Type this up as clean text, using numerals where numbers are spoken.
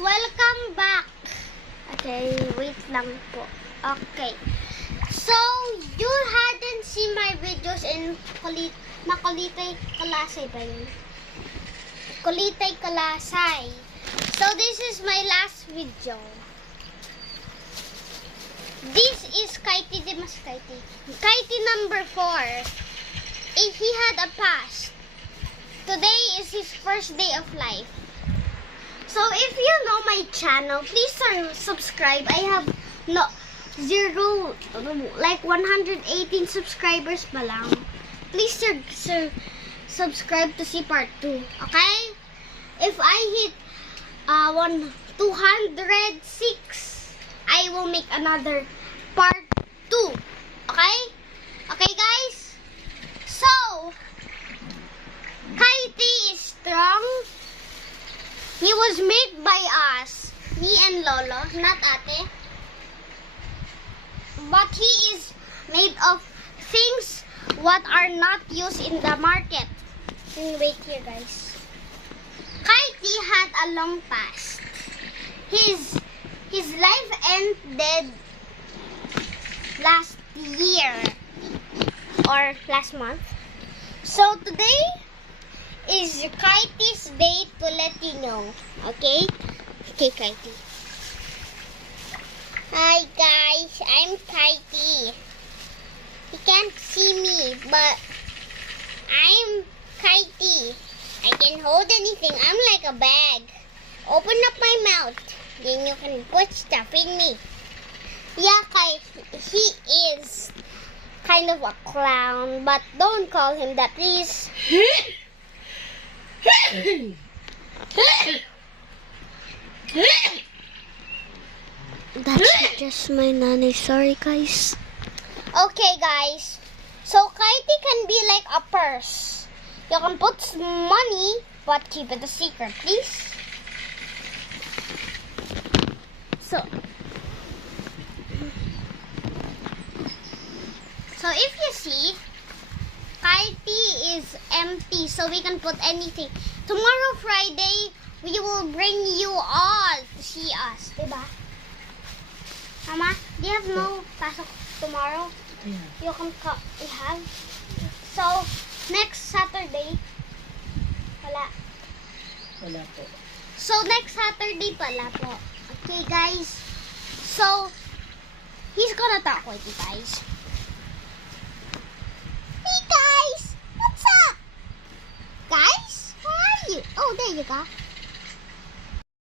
welcome back. Okay, wait lang po. Okay. So, you hadn't seen my videos in Makulitay Kalasay ba yun? Kulitay Kalasay. So, this is my last video. This is Kaiti Dimas Kaiti. Kaiti number 4. He had a past. Today is his first day of life. So if you know my channel, please subscribe. I have like 118 subscribers pa lang. Please subscribe to see part 2. Okay? If I hit 206, I will make another part 2. Okay? Okay, guys? So, Kaiti is strong. He was made by us, me and Lolo, not Ate. But he is made of things what are not used in the market. Wait here, guys. Kaiti had a long past. His life ended last year or last month. So today is Kaiti's day to let you know. Okay? Okay, Kaiti. Hi guys, I'm Kaiti. You can't see me, but I'm Kaiti. I can hold anything. I'm like a bag. Open up my mouth, then you can put stuff in me. Yeah, Kaiti, he is kind of a clown, but don't call him that, please. That's just my nanny. Sorry, guys. Okay, guys. So, Kaiti can be like a purse. You can put money, but keep it a secret, please. So if you see, Kaiti is empty, so we can put anything. Tomorrow, Friday, we will bring you all to see us, diba? Mama, do you have no pasok tomorrow? Yeah. You can have. So, next Saturday, wala. Wala po. So, next Saturday pala po. Okay, guys? So, he's gonna talk with you guys. Hey, guys! What's up? Guys, how are you? Oh, there you go.